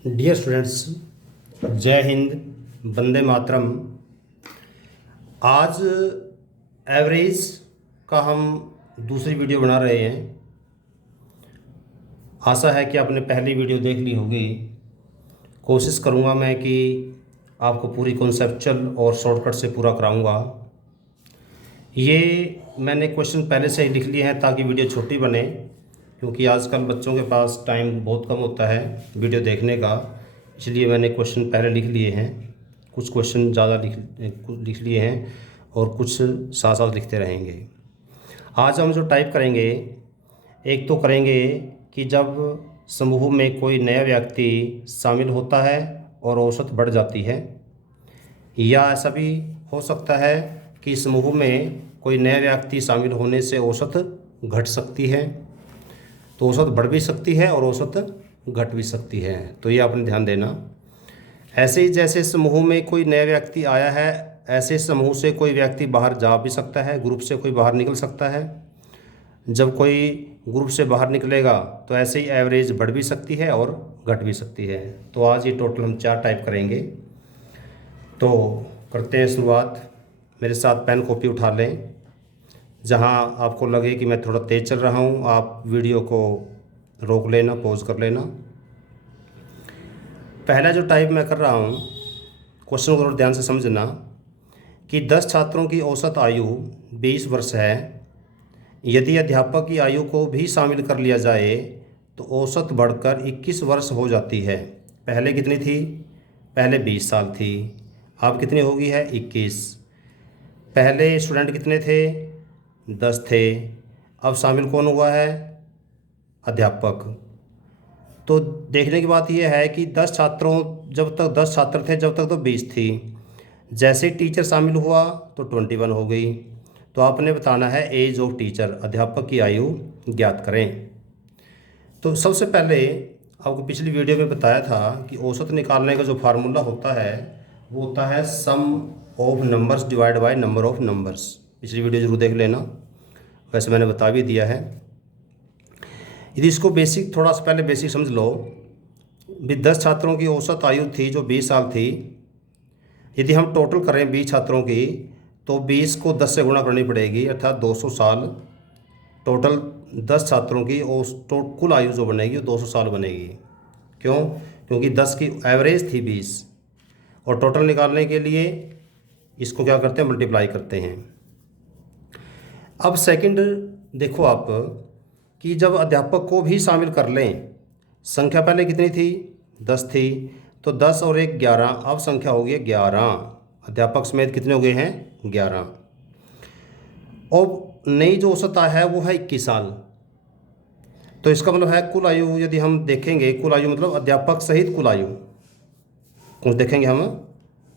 Dear students, जय हिंद, वंदे मातरम। आज average का हम दूसरी वीडियो बना रहे हैं। आशा है कि आपने पहली वीडियो देख ली होगी। कोशिश करूंगा मैं कि आपको पूरी कॉन्सेप्चुअल और शॉर्टकट से पूरा कराऊंगा। ये मैंने क्वेश्चन पहले से ही लिख लिए हैं ताकि वीडियो छोटी बने, क्योंकि आजकल बच्चों के पास टाइम बहुत कम होता है वीडियो देखने का। इसलिए मैंने क्वेश्चन पहले लिख लिए हैं। कुछ क्वेश्चन ज़्यादा लिख लिए हैं और कुछ साथ साथ लिखते रहेंगे। आज हम जो टाइप करेंगे, एक तो करेंगे कि जब समूह में कोई नया व्यक्ति शामिल होता है और औसत बढ़ जाती है, या ऐसा भी हो सकता है कि समूह में कोई नया व्यक्ति शामिल होने से औसत घट सकती है। तो औसत बढ़ भी सकती है और औसत घट भी सकती है, तो ये आपने ध्यान देना। ऐसे ही जैसे समूह में कोई नया व्यक्ति आया है, ऐसे समूह से कोई व्यक्ति बाहर जा भी सकता है, ग्रुप से कोई बाहर निकल सकता है। जब कोई ग्रुप से बाहर निकलेगा तो ऐसे ही एवरेज बढ़ भी सकती है और घट भी सकती है। तो आज ये टोटल हम 4 टाइप करेंगे। तो करते हैं शुरुआत। मेरे साथ पेन कॉपी उठा लें। जहाँ आपको लगे कि मैं थोड़ा तेज़ चल रहा हूँ, आप वीडियो को रोक लेना, पॉज कर लेना। पहला जो टाइप मैं कर रहा हूँ, क्वेश्चन को थोड़ा ध्यान से समझना कि 10 छात्रों की औसत आयु 20 वर्ष है। यदि अध्यापक की आयु को भी शामिल कर लिया जाए तो औसत बढ़कर 21 वर्ष हो जाती है। पहले कितनी थी? पहले 20 साल थी, अब कितनी हो गई है? 21। पहले स्टूडेंट कितने थे? 10 थे, अब शामिल कौन हुआ है? अध्यापक। तो देखने की बात यह है कि 10 छात्रों, जब तक 10 छात्र थे जब तक तो 20 थी। जैसे ही टीचर शामिल हुआ तो 21 हो गई। तो आपने बताना है एज ऑफ टीचर, अध्यापक की आयु ज्ञात करें। तो सबसे पहले आपको पिछली वीडियो में बताया था कि औसत निकालने का जो फार्मूला होता है वो होता है sum of numbers divide by number of numbers. पिछली वीडियो जरूर देख लेना, वैसे मैंने बता भी दिया है। यदि इसको बेसिक, थोड़ा सा पहले बेसिक समझ लो भी। 10 छात्रों की औसत आयु थी जो 20 साल थी। यदि हम टोटल करें 20 छात्रों की तो 20 को 10 से गुणा करनी पड़ेगी, अर्थात 200 साल। टोटल 10 छात्रों की कुल आयु जो बनेगी वो 200 साल बनेगी। क्यों? क्योंकि 10 की एवरेज थी 20, और टोटल निकालने के लिए इसको क्या करते हैं? मल्टीप्लाई करते हैं। अब सेकंड देखो आप कि जब अध्यापक को भी शामिल कर लें, संख्या पहले कितनी थी? 10 थी, तो 10 और 1 11, अब संख्या हो गई 11। अध्यापक समेत कितने हो गए हैं? 11। और नई जो औसत आया है वो है 21 साल। तो इसका मतलब है कुल आयु, यदि हम देखेंगे कुल आयु मतलब अध्यापक सहित कुल आयु, कुछ देखेंगे हम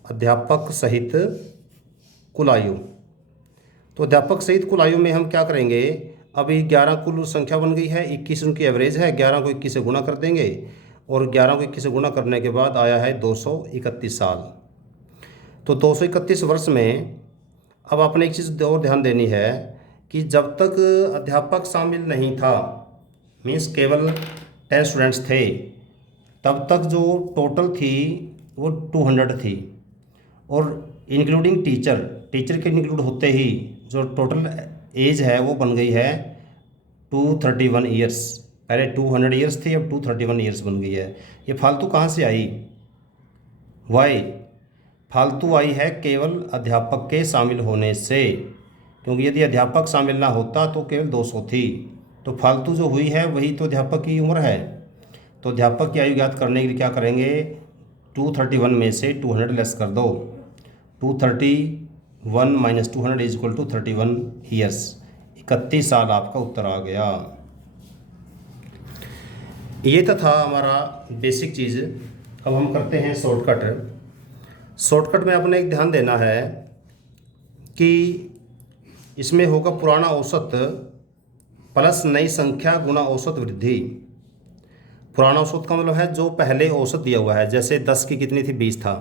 अध्यापक सहित कुल आयु। तो अध्यापक सहित कुल आयु में हम क्या करेंगे? अभी 11 कुल संख्या बन गई है, 21 उनकी एवरेज है, 11 को 21 से गुणा कर देंगे, और 11 को 21 से गुणा करने के बाद आया है 231 साल। तो 231 वर्ष में अब आपने एक चीज़ और ध्यान देनी है कि जब तक अध्यापक शामिल नहीं था, मीन्स केवल 10 स्टूडेंट्स थे, तब तक जो टोटल थी वो 200 थी। और इंक्लूडिंग टीचर, टीचर के इंक्लूड होते ही जो टोटल एज है वो बन गई है 231 ईयर्स। पहले 200 ईयर्स थी, अब 231 ईयर्स बन गई है। ये फालतू कहाँ से आई? वाई फालतू आई है केवल अध्यापक के शामिल होने से, क्योंकि यदि अध्यापक शामिल ना होता तो केवल 200 थी। तो फालतू जो हुई है वही तो अध्यापक की उम्र है। तो अध्यापक की आयु ज्ञात करने के लिए क्या करेंगे? 231 में से 200 लेस कर दो। 231 minus 200 is equal to 31 years. 31 साल आपका उत्तर आ गया। ये तो था हमारा बेसिक चीज़। अब हम करते हैं शॉर्टकट। शॉर्टकट में अपने एक ध्यान देना है कि इसमें होगा पुराना औसत प्लस नई संख्या गुणा औसत वृद्धि। पुराना औसत का मतलब है जो पहले औसत दिया हुआ है। जैसे 10 की कितनी थी? 20 था।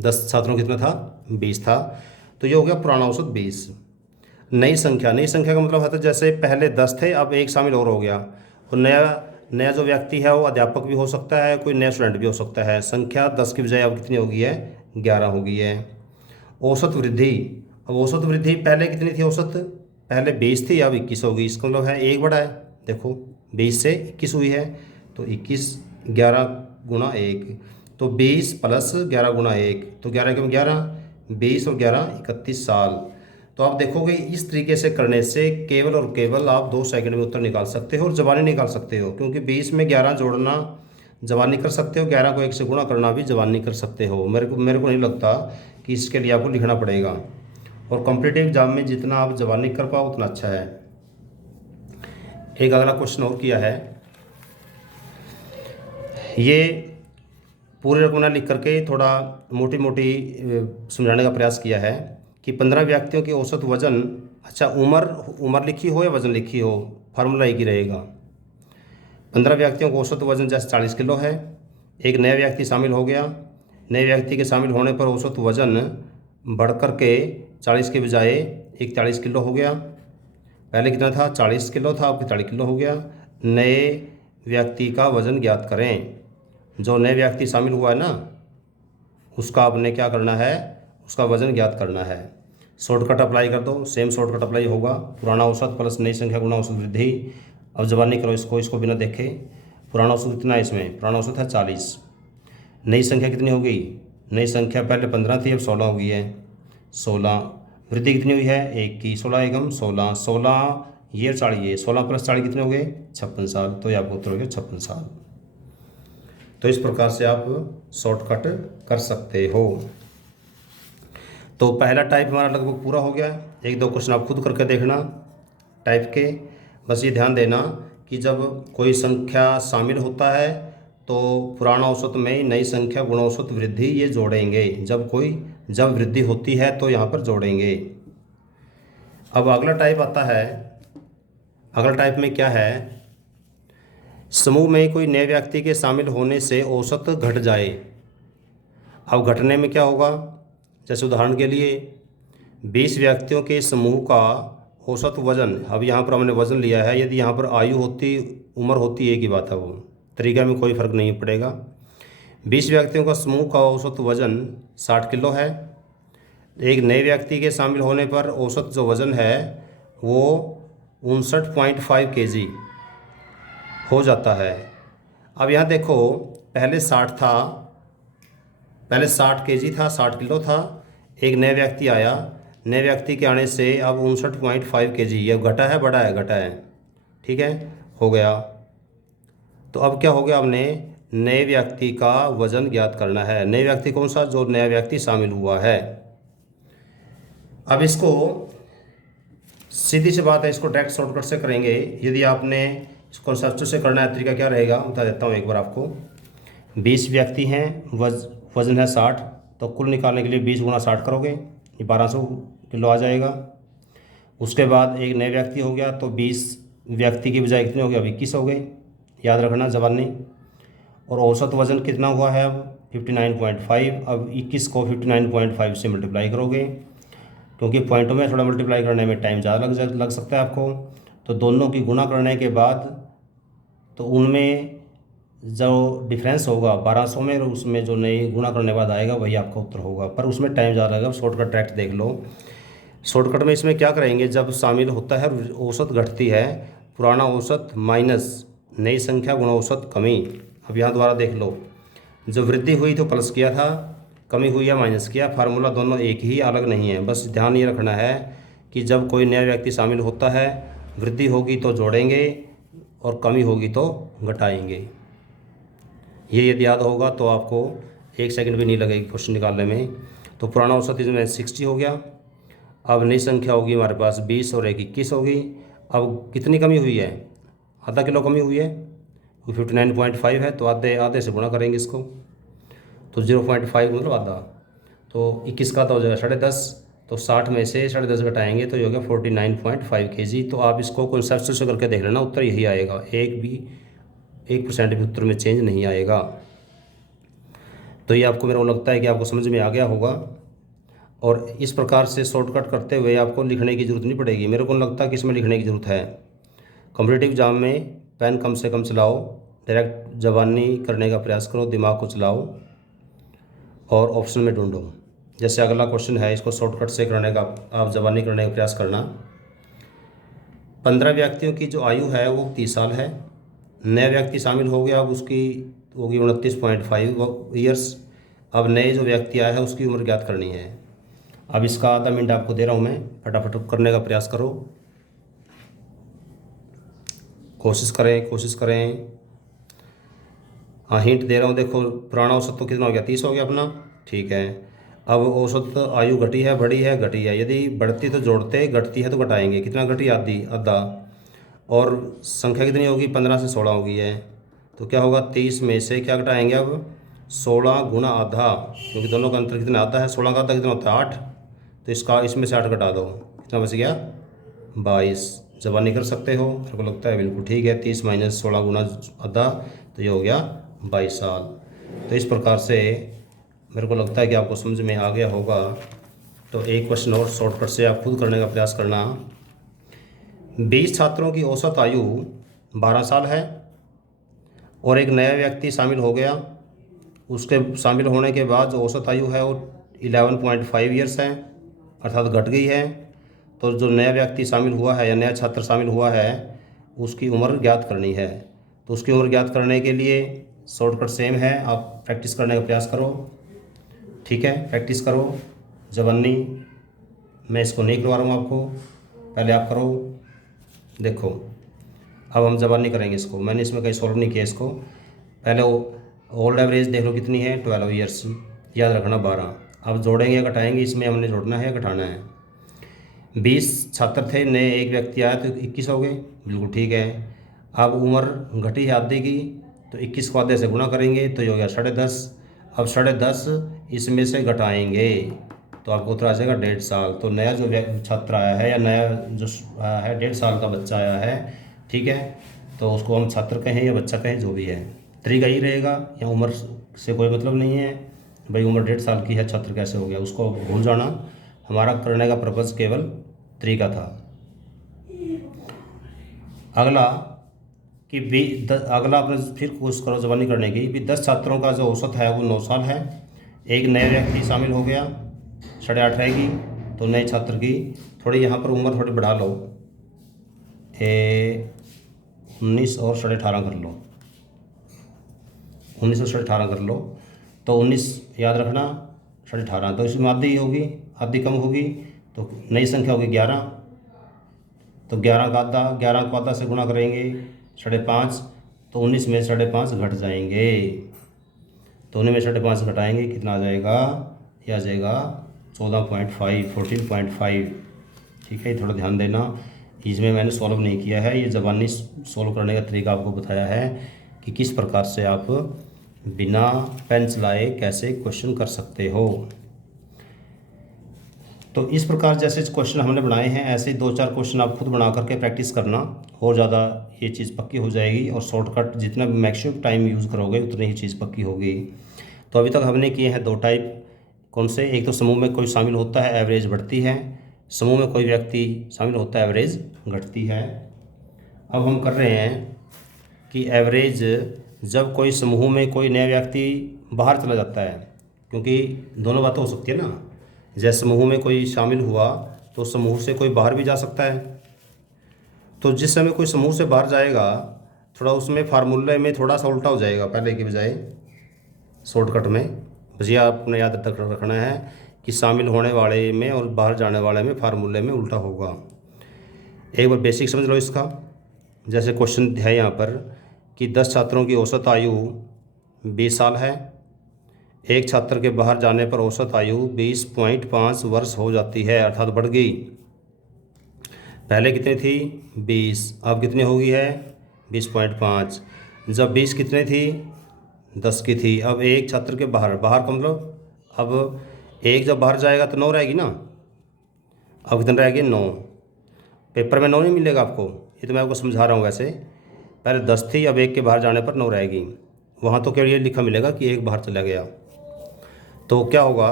10 छात्रों कितना था? 20 था, तो ये हो गया पुराना औसत 20। नई संख्या, नई संख्या का मतलब है तो जैसे पहले 10 थे, अब एक शामिल और हो गया, और नया नया जो व्यक्ति है वो अध्यापक भी हो सकता है, कोई नया स्टूडेंट भी हो सकता है। संख्या 10 की बजाय अब कितनी हो गई है, 11 हो गई है। औसत वृद्धि, अब औसत वृद्धि पहले कितनी थी औसत, पहले 20 थी, अब 21 हो गई। इसका मतलब है एक बढ़ा है, देखो 20 से 21 हुई है, तो 21 11 गुणा 1, तो 20 प्लस 11 गुणा 1, तो 11 के 11, 20 और 11 31 साल। तो आप देखोगे इस तरीके से करने से केवल और केवल आप 2 सेकंड में उत्तर निकाल सकते हो और ज़बानी निकाल सकते हो, क्योंकि 20 में 11 जोड़ना ज़बानी कर सकते हो, 11 को 1 से गुणा करना भी ज़बानी कर सकते हो। मेरे को नहीं लगता कि इसके लिए आपको लिखना पड़ेगा, और कॉम्पिटिटिव एग्जाम में जितना आप ज़बानी कर पाओ उतना अच्छा है। एक अगला क्वेश्चन और किया है, ये पूरे रकम लिख करके थोड़ा मोटी मोटी समझाने का प्रयास किया है कि 15 व्यक्तियों के औसत वजन, अच्छा उम्र लिखी हो या वजन लिखी हो, फार्मूला एक ही रहेगा। 15 व्यक्तियों का औसत वजन जैसे 40 किलो है, एक नया व्यक्ति शामिल हो गया, नए व्यक्ति के शामिल होने पर औसत वजन बढ़ कर के 40 के बजाय 41 किलो हो गया। पहले कितना था, 40 किलो था, अब 41 किलो हो गया। नए व्यक्ति का वजन ज्ञात करें, जो नए व्यक्ति शामिल हुआ है ना, उसका आपने क्या करना है, उसका वजन ज्ञात करना है। शॉर्टकट अप्लाई कर दो, सेम शॉर्टकट अप्लाई होगा, पुराना औसत प्लस नई संख्या गुणा औसत वृद्धि। अब ज़बानी करो इसको बिना देखे। पुराना औसत कितना है, इसमें पुराना औसत है 40, नई संख्या कितनी हो गई, नई संख्या पहले 15 थी अब 16 हो गई है, 16। वृद्धि कितनी हुई है, 1 की, 16 एकम 16, 16 ये 40 ये 16 प्लस 40 कितने हो गए, 56 साल। तो ये आपको उत्तर हो गया 56 साल। तो इस प्रकार से आप शॉर्टकट कर सकते हो। तो पहला टाइप हमारा लगभग पूरा हो गया। एक दो क्वेश्चन आप खुद करके देखना टाइप के। बस ये ध्यान देना कि जब कोई संख्या शामिल होता है तो पुराना औसत में नई संख्या गुणा औसत वृद्धि ये जोड़ेंगे, जब वृद्धि होती है तो यहाँ पर जोड़ेंगे। अब अगला टाइप आता है, अगला टाइप में क्या है, समूह में कोई नए व्यक्ति के शामिल होने से औसत घट जाए। अब घटने में क्या होगा, जैसे उदाहरण के लिए 20 व्यक्तियों के समूह का औसत वजन, अब यहाँ पर हमने वजन लिया है, यदि यहाँ पर आयु होती उम्र होती एक ही बात है, वो तरीका में कोई फ़र्क नहीं पड़ेगा। 20 व्यक्तियों का समूह का औसत वजन 60 किलो है। एक नए व्यक्ति के शामिल होने पर औसत जो वज़न है वो 59.5 kg हो जाता है। अब यहाँ देखो पहले 60 था, पहले 60 kg था, 60 किलो था। एक नया व्यक्ति आया, नए व्यक्ति के आने से अब 59.5 kg, ये घटा है बढ़ा है, घटा है, ठीक है, हो गया। तो अब क्या हो गया, हमने नए व्यक्ति का वज़न ज्ञात करना है। नए व्यक्ति कौन सा, जो नया व्यक्ति शामिल हुआ है। अब इसको सीधी सी बात है, इसको डायरेक्ट शॉर्टकट से करेंगे। यदि आपने इस कॉन्सेप्ट से करना है, तरीका क्या रहेगा बता देता हूँ एक बार आपको। 20 व्यक्ति हैं, वज़न है 60, तो कुल निकालने के लिए 20 गुणा 60 करोगे, ये 1200 किलो आ जाएगा। उसके बाद एक नए व्यक्ति हो गया, तो 20 व्यक्ति की बजाय कितने हो गए, अब 21 हो गए, याद रखना ज़बानी। और औसत वज़न कितना हुआ है अब 59.5, अब 21 को 59.5 से मल्टीप्लाई करोगे, क्योंकि पॉइंटों में थोड़ा मल्टीप्लाई करने में टाइम ज़्यादा लग सकता है आपको। तो दोनों की गुणा करने के बाद तो उनमें जो डिफरेंस होगा 1200 में, और उसमें जो नई गुणा करने के बाद आएगा वही आपका उत्तर होगा, पर उसमें टाइम ज़्यादा लगेगा। शॉर्टकट डायरेक्ट देख लो। शॉर्टकट में इसमें क्या करेंगे, जब शामिल होता है औसत घटती है, पुराना औसत माइनस नई संख्या गुणा औसत कमी। अब यहाँ दोबारा देख लो, जो वृद्धि हुई तो प्लस किया था, कमी हुई या माइनस किया, फार्मूला दोनों एक ही, अलग नहीं है। बस ध्यान ये रखना है कि जब कोई नया व्यक्ति शामिल होता है, वृद्धि होगी तो जोड़ेंगे और कमी होगी तो घटाएंगे। ये यदि याद होगा तो आपको 1 सेकंड भी नहीं लगेगी क्वेश्चन निकालने में। तो पुराना औसत इसमें 60 हो गया। अब नई संख्या होगी हमारे पास 20 और 1 21 होगी। अब कितनी कमी हुई है, आधा किलो कमी हुई है, 59.5 है, तो आधे से गुणा करेंगे इसको, तो 0.5 मतलब आधा, तो 21 का तो हो जाएगा 10.5, तो 60 में से 10.5 घटाएंगे तो ये हो गया 49.5 kg। तो आप इसको कॉन्सेप्ट से करके देख लेना, उत्तर यही आएगा, 1% भी उत्तर में चेंज नहीं आएगा। तो ये आपको, मेरे को लगता है कि आपको समझ में आ गया होगा। और इस प्रकार से शॉर्टकट करते हुए आपको लिखने की ज़रूरत नहीं पड़ेगी। मेरे को लगता है कि इसमें लिखने की ज़रूरत है। कॉम्पिटिटिव एग्जाम में पेन कम से कम चलाओ, डायरेक्ट ज़बानी करने का प्रयास करो, दिमाग को चलाओ और ऑप्शन में ढूंढो। जैसे अगला क्वेश्चन है, इसको शॉर्टकट से करने का, आप ज़बानी करने का प्रयास करना। 15 व्यक्तियों की जो आयु है वो 30 साल है। नया व्यक्ति शामिल हो गया, अब उसकी होगी 29.5 ईयर्स। अब नए जो व्यक्ति आया है उसकी उम्र ज्ञात करनी है। अब इसका आधा मिनट आपको दे रहा हूँ मैं, फटाफट करने का प्रयास करो, कोशिश करें। हाँ, हिंट दे रहा हूँ, देखो पुराना औसत तो कितना हो गया, 30 हो गया अपना, ठीक है। अब औसत आयु घटी है, बढ़ी है, घटी है। यदि बढ़ती तो जोड़ते, घटती है तो घटाएंगे। कितना घटी, आधा। और संख्या कितनी होगी, 15 से 16 होगी है। तो क्या होगा, 30 में से क्या घटाएंगे अब, 16 गुना आधा, क्योंकि दोनों का अंतर कितना, आधा है। 16 का आधा कितना होता है, 8। तो इसमें से 8 घटा दो, कितना बच गया, 22। ज़बानी कर सकते हो, मेरे को लगता है बिल्कुल ठीक है। 30 माइनस 16 गुना आधा, तो ये हो गया 22 साल। तो इस प्रकार से मेरे को लगता है कि आपको समझ में आ गया होगा। तो एक क्वेश्चन और शॉर्टकट से आप खुद करने का प्रयास करना। 20 छात्रों की औसत आयु 12 साल है और एक नया व्यक्ति शामिल हो गया। उसके शामिल होने के बाद जो औसत आयु है वो 11.5 ईयर्स है, अर्थात घट गई है। तो जो नया व्यक्ति शामिल हुआ है या नया छात्र शामिल हुआ है उसकी उम्र ज्ञात करनी है। तो उसकी उम्र ज्ञात करने के लिए शॉर्टकट सेम है, आप प्रैक्टिस करने का प्रयास करो, ठीक है। प्रैक्टिस करो ज़बानी, मैं इसको नहीं करवा रहा हूँ आपको, पहले आप करो। देखो अब हम ज़बानी करेंगे इसको, मैंने इसमें कहीं सॉल्व नहीं किया इसको। पहले ओल्ड एवरेज देख लो कितनी है, 12 ईयर्स, याद रखना 12। अब जोड़ेंगे घटाएंगे, इसमें हमने जोड़ना है घटाना है। 20 छात्र थे, नए एक व्यक्ति आया तो 21 हो गए, बिल्कुल ठीक है। अब उम्र घटी है आधे की, तो 21 को आधे से गुणा करेंगे तो ये हो गया 10.5। अब 10.5 इसमें से घटाएंगे तो आपको उतना आ जाएगा 1.5 साल। तो नया जो छात्र आया है या नया जो आया है, 1.5 साल का बच्चा आया है, ठीक है। तो उसको हम छात्र कहें या बच्चा कहें, जो भी है, तरीका ही रहेगा। या उम्र से कोई मतलब नहीं है भाई, उम्र 1.5 साल की है, छात्र कैसे हो गया, उसको भूल जाना। हमारा करने का पर्पज़ केवल तरीका था। अगला कि अगला आपने फिर कोशिश करो ज़बानी करने की भी। 10 छात्रों का जो औसत है वो 9 साल है। एक नया व्यक्ति शामिल हो गया, 8.5 रहेगी। तो नए छात्र की थोड़ी यहाँ पर उम्र थोड़ी बढ़ा लो, 19 और 18.5 कर लो, 19 और 18.5 कर लो। तो 19 याद रखना, 18.5, तो इसमें आधी होगी, आधी कम होगी, तो नई संख्या होगी 11। तो 11 का आधा, 11 को आधा से गुणा करेंगे 5.5, तो 19 में 5.5 घट जाएंगे। तो उन्हीं में 5.5 घटाएंगे, कितना आ जाएगा, यह आ जाएगा 14.5, 14.5, ठीक है। थोड़ा ध्यान देना, इसमें मैंने सॉल्व नहीं किया है, ये ज़बानी सॉल्व करने का तरीका आपको बताया है कि किस प्रकार से आप बिना पेन चलाए कैसे क्वेश्चन कर सकते हो। तो इस प्रकार जैसे क्वेश्चन हमने बनाए हैं, ऐसे 2-4 क्वेश्चन आप खुद बना करके प्रैक्टिस करना, और ज़्यादा ये चीज़ पक्की हो जाएगी। और शॉर्टकट जितना मैक्सिमम टाइम यूज़ करोगे उतनी ही चीज़ पक्की होगी। तो अभी तक हमने किए हैं 2 टाइप, कौन से, एक तो समूह में कोई शामिल होता है, एवरेज बढ़ती है। समूह में कोई व्यक्ति शामिल होता है, एवरेज घटती है। अब हम कर रहे हैं कि एवरेज, जब कोई समूह में कोई नया व्यक्ति बाहर चला जाता है, क्योंकि दोनों बातें हो सकती है ना। जैसे समूह में कोई शामिल हुआ तो समूह से कोई बाहर भी जा सकता है। तो जिस समय कोई समूह से बाहर जाएगा, थोड़ा उसमें फार्मूले में थोड़ा सा उल्टा हो जाएगा पहले की बजाय, शॉर्टकट में। बस ये आपने याद रखना है कि शामिल होने वाले में और बाहर जाने वाले में फार्मूले में उल्टा होगा। एक बार बेसिक समझ लो इसका। जैसे क्वेश्चन है यहाँ पर कि 10 छात्रों की औसत आयु 20 साल है। एक छात्र के बाहर जाने पर औसत आयु 20.5 वर्ष हो जाती है, अर्थात बढ़ गई। पहले कितनी थी, 20, अब कितनी हो गई है, 20.5। जब 20 कितने थी, 10 की थी। अब एक छात्र के बाहर का मतलब, अब एक जब बाहर जाएगा तो 9 रहेगी ना। अब कितनी रहेगी, 9। पेपर में 9 नहीं मिलेगा आपको, ये तो मैं आपको समझा रहा हूँ। वैसे पहले 10 थी, अब एक के बाहर जाने पर 9 रहेगी। वहाँ तो केवल ये लिखा मिलेगा कि एक बाहर चला गया। तो क्या होगा,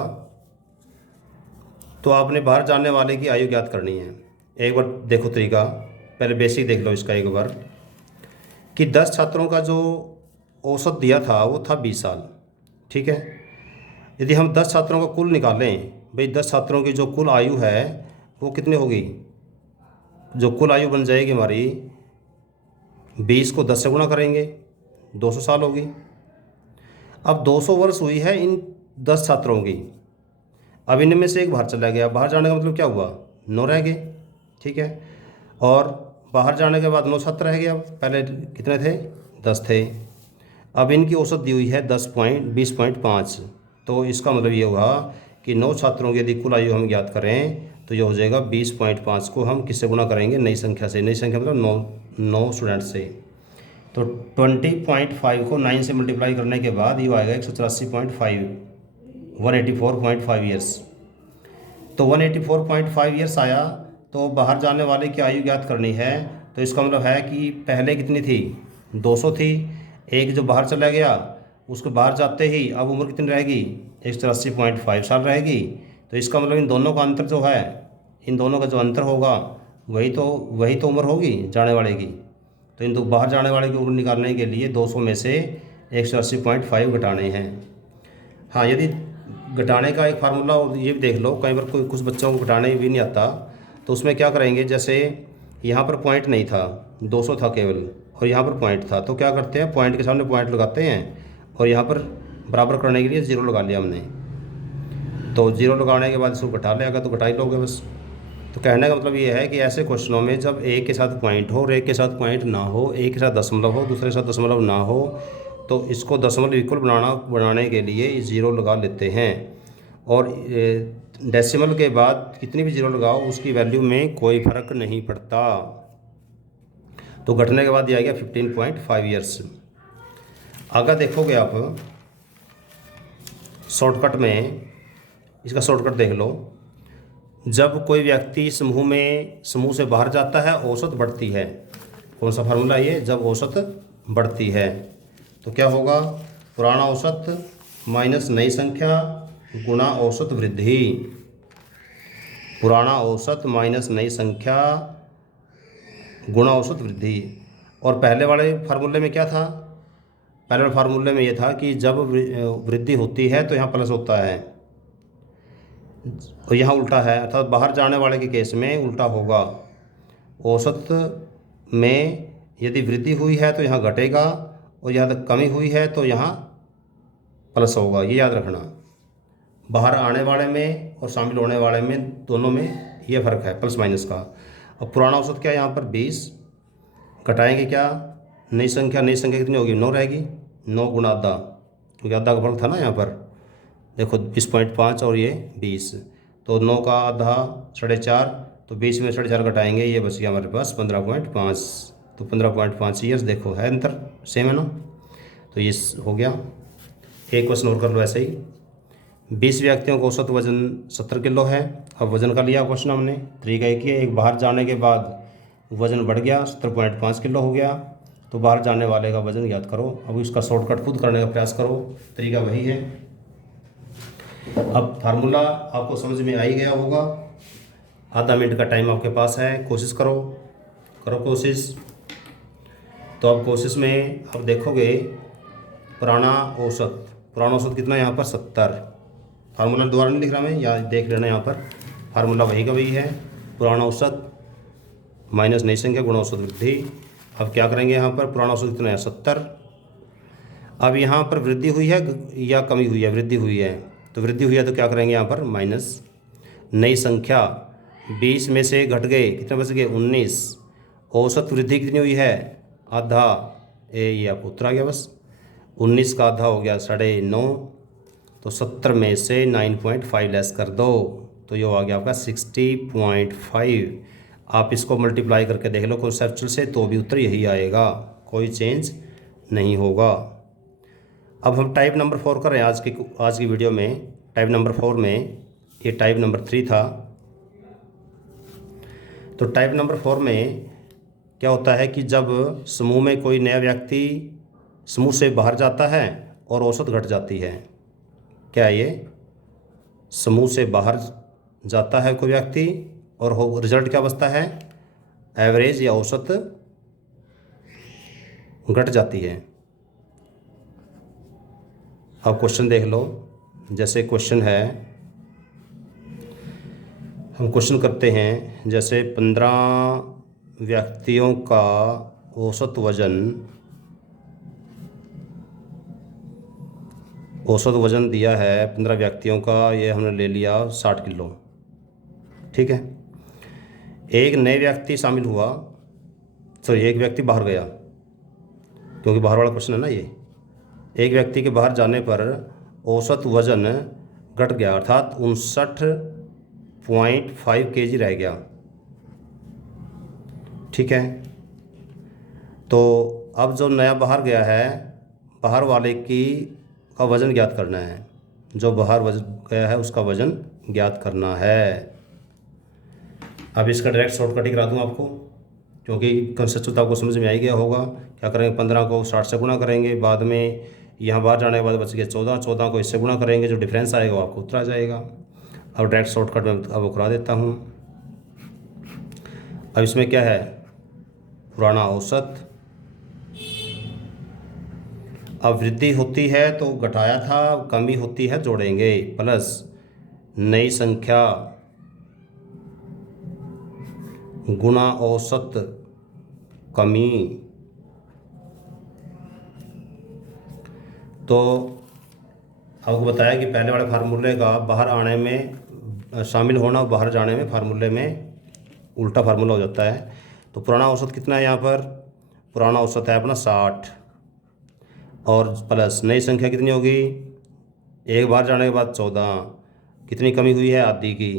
तो आपने बाहर जाने वाले की आयु ज्ञात करनी है। एक बार देखो तरीका, पहले बेसिक देख लो इसका एक बार। कि 10 छात्रों का जो औसत दिया था वो था 20 साल। ठीक है, यदि हम 10 छात्रों का कुल निकालें, भाई 10 छात्रों की जो कुल आयु है वो कितनी होगी, जो कुल आयु बन जाएगी हमारी, 20 को 10 से गुणा करेंगे 200 साल होगी। अब 200 वर्ष हुई है इन 10 छात्रों की। अब इनमें से एक बाहर चला गया, बाहर जाने का मतलब क्या हुआ, 9 रह गए। ठीक है, और बाहर जाने के बाद 9 छात्र रह गए। अब पहले कितने थे, 10 थे। अब इनकी औसत दी हुई है 20.5। तो इसका मतलब ये हुआ कि 9 छात्रों की यदि कुल आयु हम ज्ञात करें तो ये हो जाएगा 20.5 को हम किससे गुणा करेंगे, नई संख्या से। नई संख्या मतलब 9 स्टूडेंट से। तो 20.5 को 9 से मल्टीप्लाई करने के बाद ये आएगा 184.5, 184.5 ईयर्स। तो 184.5 ईयर्स आया। तो बाहर जाने वाले की आयु ज्ञात करनी है, तो इसका मतलब है कि पहले कितनी थी, 200 थी। एक जो बाहर चला गया उसको बाहर जाते ही अब उम्र कितनी रहेगी, 184.5 साल रहेगी। तो इसका मतलब इन दोनों का अंतर जो है, इन दोनों का जो अंतर होगा वही तो उम्र होगी जाने वाले की। तो इन दो बाहर जाने वाले की उम्र निकालने के लिए 200 में से 180.5 घटाने हैं। हाँ, यदि घटाने का एक फार्मूला ये भी देख लो, कई बार कोई कुछ बच्चों को घटाने भी नहीं आता, तो उसमें क्या करेंगे, जैसे यहाँ पर पॉइंट नहीं था, 200 था केवल, और यहाँ पर पॉइंट था, तो क्या करते हैं, पॉइंट के सामने पॉइंट लगाते हैं और यहाँ पर बराबर करने के लिए 0 लगा लिया हमने। तो 0 लगाने के बाद इसको घटा लिया तो घटा ही लोगे बस। तो कहने का मतलब ये है कि ऐसे क्वेश्चनों में जब एक के साथ पॉइंट हो और एक के साथ पॉइंट ना हो, एक के साथ दशमलव हो दूसरे के साथ दशमलव ना हो, तो इसको दशमलव इक्वल बनाने के लिए 0 लगा लेते हैं। और डेसिमल के बाद कितनी भी 0 लगाओ उसकी वैल्यू में कोई फ़र्क नहीं पड़ता। तो घटने के बाद ये आ गया 15.5 ईयर्स। अगर देखोगे आप शॉर्टकट में, इसका शॉर्टकट देख लो, जब कोई व्यक्ति समूह से बाहर जाता है औसत बढ़ती है। कौन सा फार्मूला ये, जब औसत बढ़ती है तो क्या होगा, पुराना औसत माइनस नई संख्या गुणा औसत वृद्धि। पुराना औसत माइनस नई संख्या गुणा औसत वृद्धि। और पहले वाले फार्मूले में क्या था, पहले वाले फार्मूले में ये था कि जब वृद्धि होती है तो यहाँ प्लस होता है और यहाँ उल्टा है, अर्थात बाहर जाने वाले के केस में उल्टा होगा। औसत में यदि वृद्धि हुई है तो यहाँ घटेगा और यहाँ तक कमी हुई है तो यहाँ प्लस होगा, ये याद रखना। बाहर आने वाले में और शामिल होने वाले में दोनों में ये फ़र्क है प्लस माइनस का। अब पुराना औसत क्या है, यहाँ पर 20 घटाएंगे क्या, नई संख्या कितनी होगी, 9 रहेगी। 9 गुणा आधा, क्योंकि आधा का फर्क था ना यहाँ पर, देखो 20.5 और ये 20, तो 9 का आधा 4.5, तो 20 में 4.5 घटाएंगे, ये बच गया हमारे पास 15.5। तो 15.5 ईयर्स, देखो है अंतर, सेम है ना। तो ये हो गया। एक क्वेश्चन और कर लो ऐसे ही। 20 व्यक्तियों का औसत वजन 70 किलो है। अब वजन का लिया क्वेश्चन हमने, तरीका एक ही है, एक बाहर जाने के बाद वजन बढ़ गया 70.5 किलो हो गया, तो बाहर जाने वाले का वजन याद करो। अब इसका शॉर्टकट खुद करने का प्रयास करो, तरीका वही है। अब फार्मूला आपको समझ में आ ही गया होगा। आधा मिनट का टाइम आपके पास है, कोशिश करो कोशिश। तो अब कोशिश में अब देखोगे पुराना औसत कितना है, यहाँ पर 70। फार्मूला दोबारा नहीं लिख रहा मैं, या देख लेना, यहाँ पर फार्मूला वही का वही है, पुराना औसत माइनस नई संख्या गुणा औसत वृद्धि। अब क्या करेंगे, यहाँ पर पुराना औसत कितना है, 70। अब यहाँ पर वृद्धि हुई है या कमी हुई है, वृद्धि हुई है, तो वृद्धि हुई है तो क्या करेंगे, यहाँ पर माइनस नई संख्या 20 में से घट गए, कितने बच गए, 19। औसत वृद्धि कितनी हुई है, आधा, ये आपको उत्तर आ गया बस। 19 का आधा हो गया 9.5, तो 70 में से 9.5 लेस कर दो, तो ये आ गया आपका 60.5। आप इसको मल्टीप्लाई करके देख लो कॉन्सेप्चुअल से, तो भी उत्तर यही आएगा, कोई चेंज नहीं होगा। अब हम टाइप नंबर 4 कर रहे हैं आज की वीडियो में। टाइप नंबर 4 में, ये टाइप नंबर 3 था। तो टाइप नंबर 4 में क्या होता है कि जब समूह में कोई नया व्यक्ति समूह से बाहर जाता है और औसत घट जाती है। क्या ये, समूह से बाहर जाता है कोई व्यक्ति और रिजल्ट क्या बचता है, एवरेज या औसत घट जाती है। अब क्वेश्चन देख लो। जैसे क्वेश्चन है, हम क्वेश्चन करते हैं, जैसे 15 व्यक्तियों का औसत वज़न दिया है 15 व्यक्तियों का, ये हमने ले लिया 60 किलो। ठीक है। एक नए व्यक्ति शामिल हुआ, एक व्यक्ति बाहर गया, क्योंकि बाहर वाला क्वेश्चन है ना ये। एक व्यक्ति के बाहर जाने पर औसत वज़न घट गया, अर्थात 59.5 kg रह गया। ठीक है। तो अब जो नया बाहर गया है, बाहर वाले का वज़न ज्ञात करना है। जो बाहर गया है उसका वज़न ज्ञात करना है। अब इसका डायरेक्ट शॉर्टकट ही करा दूँ आपको, क्योंकि कंसेप्ट तो आपको समझ में आ ही गया होगा। क्या करेंगे, 15 को 60 से गुणा करेंगे, बाद में यहाँ बाहर जाने के बाद बच गया 14 को इससे गुणा करेंगे, जो डिफरेंस आएगा वो आपको उत्तर आ जाएगा। अब डायरेक्ट शॉर्टकट में अब करा देता हूँ। अब इसमें क्या है, पुराना औसत, अब वृद्धि होती है तो घटाया था, कमी होती है जोड़ेंगे, प्लस नई संख्या गुणा औसत कमी। तो आपको बताया कि पहले वाले फार्मूले का बाहर आने में शामिल होना, बाहर जाने में फार्मूले में उल्टा फार्मूला हो जाता है। तो पुराना औसत कितना है यहाँ पर, पुराना औसत है अपना 60, और प्लस नई संख्या कितनी होगी, एक बार जाने के बाद 14, कितनी कमी हुई है, आधी की,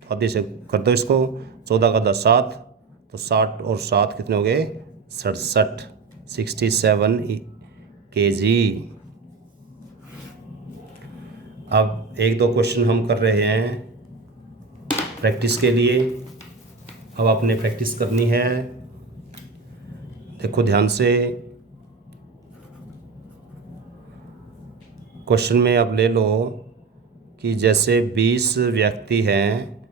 तो आधी से कर दो इसको, 14 का 10 7, तो 60 और 7 कितने हो गए, 67 kg। अब एक दो क्वेश्चन हम कर रहे हैं प्रैक्टिस के लिए। अब आपने प्रैक्टिस करनी है, देखो ध्यान से। क्वेश्चन में आप ले लो कि जैसे 20 व्यक्ति हैं,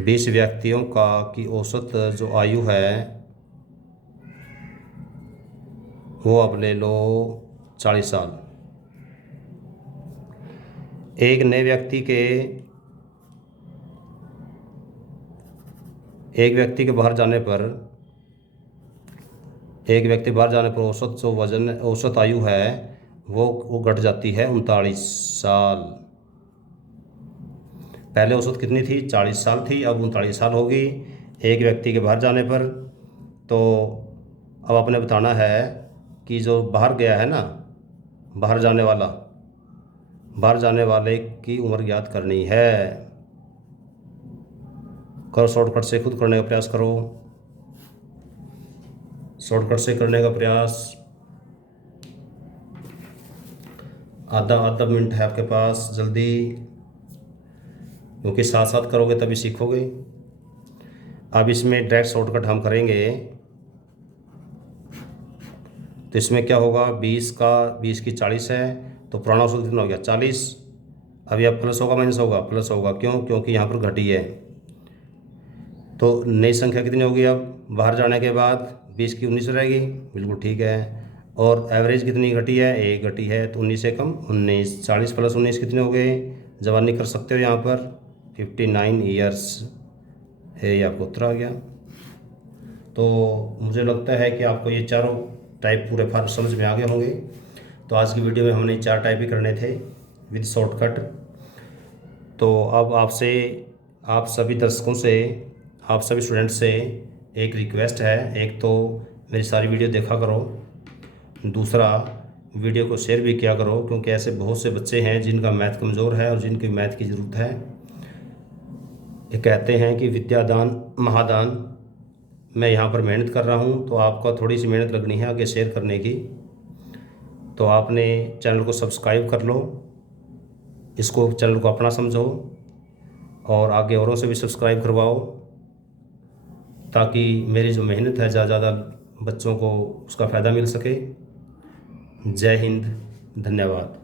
20 व्यक्तियों की औसत जो आयु है वो अब ले लो 40 साल। एक नए व्यक्ति के बाहर जाने पर, एक व्यक्ति बाहर जाने पर औसत आयु है वो घट जाती है 39 साल। पहले औसत कितनी थी, 40 साल थी, अब 39 साल होगी एक व्यक्ति के बाहर जाने पर। तो अब आपने बताना है कि जो बाहर गया है ना, बाहर जाने वाले की उम्र ज्ञात करनी है। करो शॉर्टकट से, खुद करने का प्रयास करो, शॉर्टकट से करने का प्रयास। आधा मिनट है आपके पास, जल्दी, क्योंकि साथ साथ करोगे तभी सीखोगे। अब इसमें डायरेक्ट शॉर्टकट हम करेंगे, तो इसमें क्या होगा, 20 की 40 है, तो पुराना औसत कितना हो गया 40। अब यह प्लस होगा माइनस होगा, प्लस होगा, क्यों, क्योंकि यहाँ पर घटी है। तो नई संख्या कितनी होगी, अब बाहर जाने के बाद 20 की 19 रहेगी, बिल्कुल ठीक है। और एवरेज कितनी घटी है, 1 घटी है, तो 19 से कम 19, 40 प्लस 19 कितने हो गए, जवानी कर सकते हो यहाँ पर 59 ईयर्स है, ये आपको उत्तर आ गया। तो मुझे लगता है कि आपको ये चारों टाइप पूरे फार्म समझ में आ गए होंगे। तो आज की वीडियो में हमने 4 टाइप ही करने थे विद शॉर्टकट। तो अब आप सभी दर्शकों से, आप सभी स्टूडेंट से एक रिक्वेस्ट है, एक तो मेरी सारी वीडियो देखा करो, दूसरा वीडियो को शेयर भी किया करो, क्योंकि ऐसे बहुत से बच्चे हैं जिनका मैथ कमज़ोर है और जिनकी मैथ की ज़रूरत है। ये कहते हैं कि विद्यादान महादान, मैं यहाँ पर मेहनत कर रहा हूँ, तो आपका थोड़ी सी मेहनत लगनी है आगे शेयर करने की। तो आपने चैनल को सब्सक्राइब कर लो, इसको चैनल को अपना समझो, और आगे औरों से भी सब्सक्राइब करवाओ, ताकि मेरी जो मेहनत है ज़्यादा बच्चों को उसका फ़ायदा मिल सके। जय हिंद, धन्यवाद।